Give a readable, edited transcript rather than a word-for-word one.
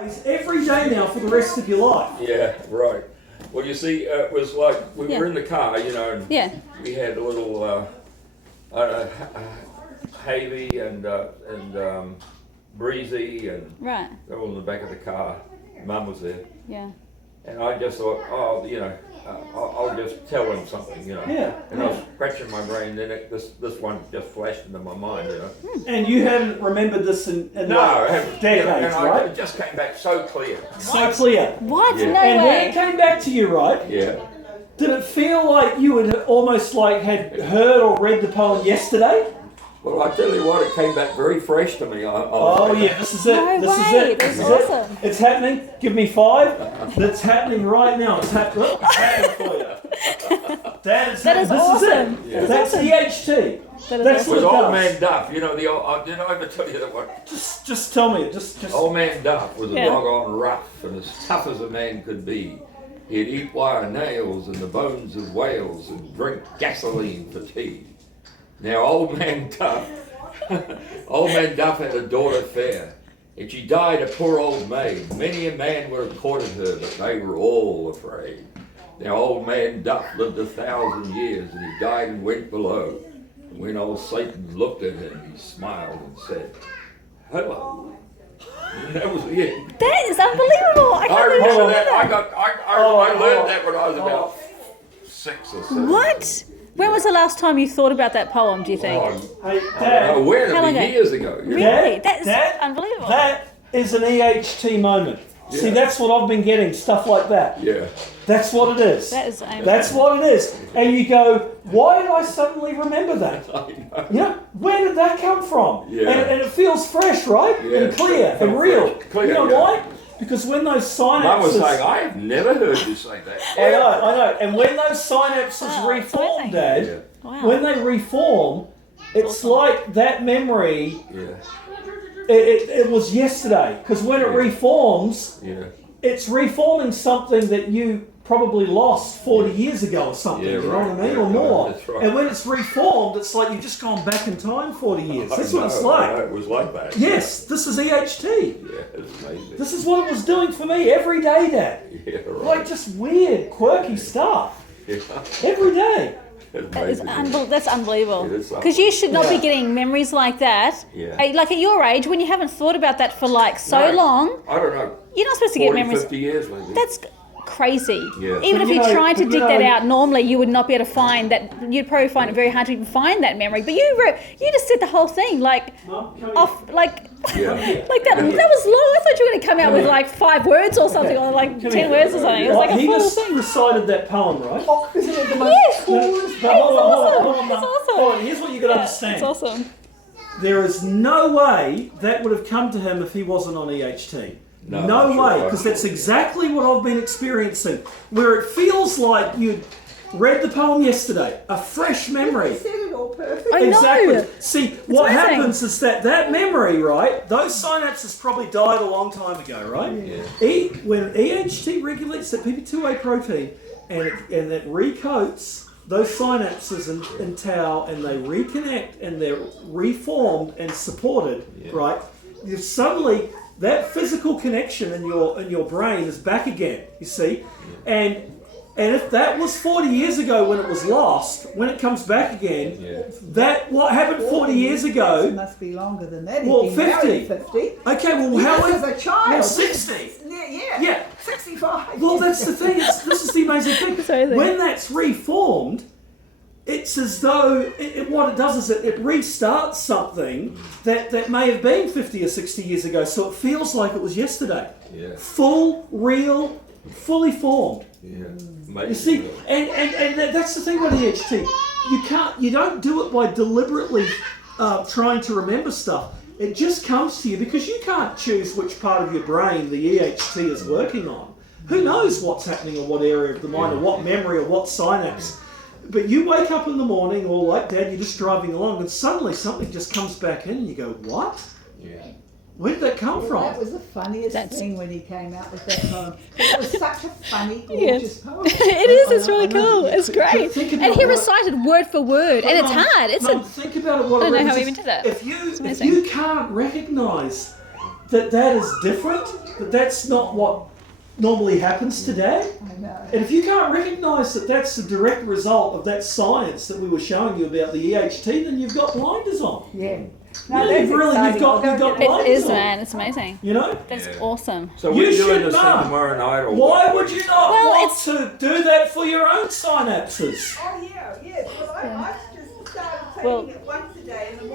Every day now for the rest of your life. Yeah, right. Well, you see, it was like we were in the car, you know, and we had a little Havy and Breezy and they were in the back of the car. Mum was there. Yeah. And I just thought, oh, you know, I'll just tell him something, you know. Yeah. And I was scratching my brain, then this one just flashed into my mind, you know. And you hadn't remembered this in No, I haven't. decades, right? It just came back so clear. So clear. What? Yeah. No And way. when it came back to you, right? Yeah. Did it feel like you had almost like had heard or read the poem yesterday? Well, I tell you what, it came back very fresh to me. Oh yeah, this is it. No this way. is it. That's This is awesome. it. It's happening. Give me 5. That's happening right now. It's happening for you. That is this awesome. Is it. Yeah. That's awesome. EHT. That is That's awesome. With what it Old does. Man Duff, you know, did I ever tell you that one? Just tell me it. Just. Old Man Duff was a Yeah. doggone rough and as tough as a man could be. He'd eat wire nails and the bones of whales and drink gasoline for tea. Now, Old Man Duff had a daughter fair, and she died a poor old maid. Many a man would have courted her, but they were all afraid. Now, Old Man Duff lived 1,000 years, and he died and went below. And when old Satan looked at him, he smiled and said, "Hello." And that was the end. That is unbelievable. I I can't believe remember you that. did I learned that when I was about 6 or 7. What? When was the last time you thought about that poem, do you think? Hey, I Dad. don't know when, How long it was ago? years ago. You know? Really? That is Dad, unbelievable. That is an EHT moment. See, Yeah. that's what I've been getting, stuff like that. Yeah. That's what it is. That is That's what it is. And you go, why did I suddenly remember that? I know. You know, where did that come from? Yeah. And it feels fresh, right? Yeah, and clear it felt and real. fresh. Clear, you know yeah. why? Because when those synapses... Mum was saying, I have never heard you say that. I know. And when those synapses Oh, reform, amazing. Dad, Yeah. Wow. when they reform, it's like that memory, Yeah. it was yesterday. Because when it Yeah. reforms, Yeah. it's reforming something that you probably lost 40 years ago or something, Yeah, you know right. what I mean, Yeah, or more. right, that's right. And when it's reformed, it's like you've just gone back in time 40 years. That's what it's I like. know, it was like that. Yes, this is EHT. Yeah, it's amazing. This is what it was doing for me every day, Dad. Yeah, right. Like just weird, quirky stuff. Yeah. Every day. It's That is amazing. that's unbelievable. It is Because you should not be Yeah. getting memories like that. Yeah. Like at your age, when you haven't thought about that for like so No, long, I don't know. you're not supposed to get 40, memories. 50 years maybe. That's crazy. Yeah. Even But if you you know- tried to but you dig that know- out normally, you would not be able to find that. You'd probably find it very hard to even find that memory. But you just said the whole thing like Mum, come off like. Yeah. Like that was long. I thought you were going to come out with like 5 words or something, or like 10 here. words or something. It was like a he full just thing. recited that poem, right? Isn't it the most Yes. coolest? It's awesome. It's awesome. Hold on, here's what you got to Yeah, understand. it's awesome. There is no way that would have come to him if he wasn't on EHT. No, No I'm sure way, I- because that's exactly what I've been experiencing. Where it feels like you'd read the poem yesterday, a fresh memory. You said it all perfect. I know. Exactly. See, what amazing. happens is that memory, right? Those synapses probably died a long time ago, right? Yeah. When EHT regulates that PP2A protein and it recoats those synapses in tau and they reconnect and they're reformed and supported, right? You suddenly that physical connection in your brain is back again. You see, and if that was 40 years ago when it was lost, when it comes back again, that what happened 40 years It ago. must be longer than that. Well, He'd been married 50. 50. Okay, well, He how was as a child. Well, 60. Yeah. Yeah. 65. Well, that's the thing. This is the amazing thing. amazing. When that's reformed, it's as though what it does is it restarts something that may have been 50 or 60 years ago. So it feels like it was yesterday. Yeah. Full, real, fully formed. Yeah. You see, and that's the thing about EHT. You don't do it by deliberately trying to remember stuff. It just comes to you because you can't choose which part of your brain the EHT is working on. Who knows what's happening in what area of the mind or what memory or what synapse. But you wake up in the morning or like Dad, you're just driving along and suddenly something just comes back in and you go, what? Yeah. Where did that come from? That was the funniest thing when he came out with that poem. It was such a funny, Yes. gorgeous poem. It is. It's really I know. cool. It's great. Think And about he what- recited word for word, and it's Mum, hard. It's Mum, think about it. What I don't it know how he represents. even did that. If It's you amazing. can't recognise that is different, But that's not what normally happens today. I know. And if you can't recognise that that's the direct result of that science that we were showing you about the EHT, then you've got blinders on. Yeah. No, that's you've exciting. got I'll go get it. blinders It is, on. man. It's amazing. You know? That's Yeah. awesome. So You we're doing should this know. thing tomorrow night, or Why what? would you not Well, want to do that for your own synapses? Oh, yeah, yes. Well, I just started taking Well- it once a day in the morning.